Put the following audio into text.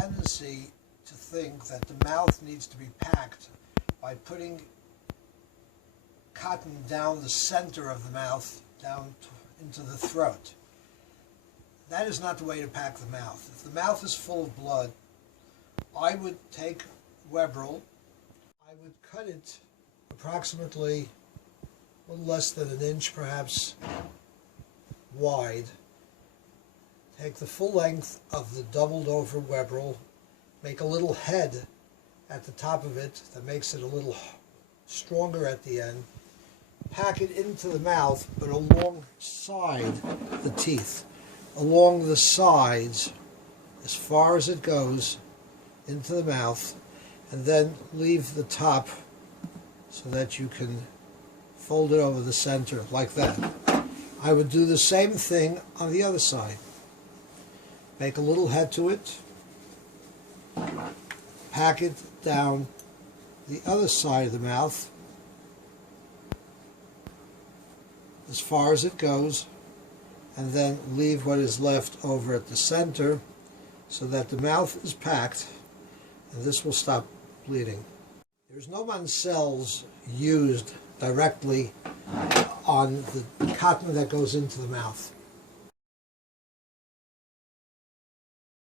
tendency to think that the mouth needs to be packed by putting cotton down the center of the mouth, into the throat. That is not the way to pack the mouth. If the mouth is full of blood, I would take Webril, I would cut it approximately a little less than an inch perhaps wide. Take the full length of the doubled over Webril, make a little head at the top of it that makes it a little stronger at the end, pack it into the mouth but alongside the teeth, along the sides as far as it goes into the mouth, and then leave the top so that you can fold it over the center like that. I would do the same thing on the other side. Make a little head to it, pack it down the other side of the mouth as far as it goes, and then leave what is left over at the center so that the mouth is packed, and this will stop bleeding. There's no Mansell's used directly on the cotton that goes into the mouth.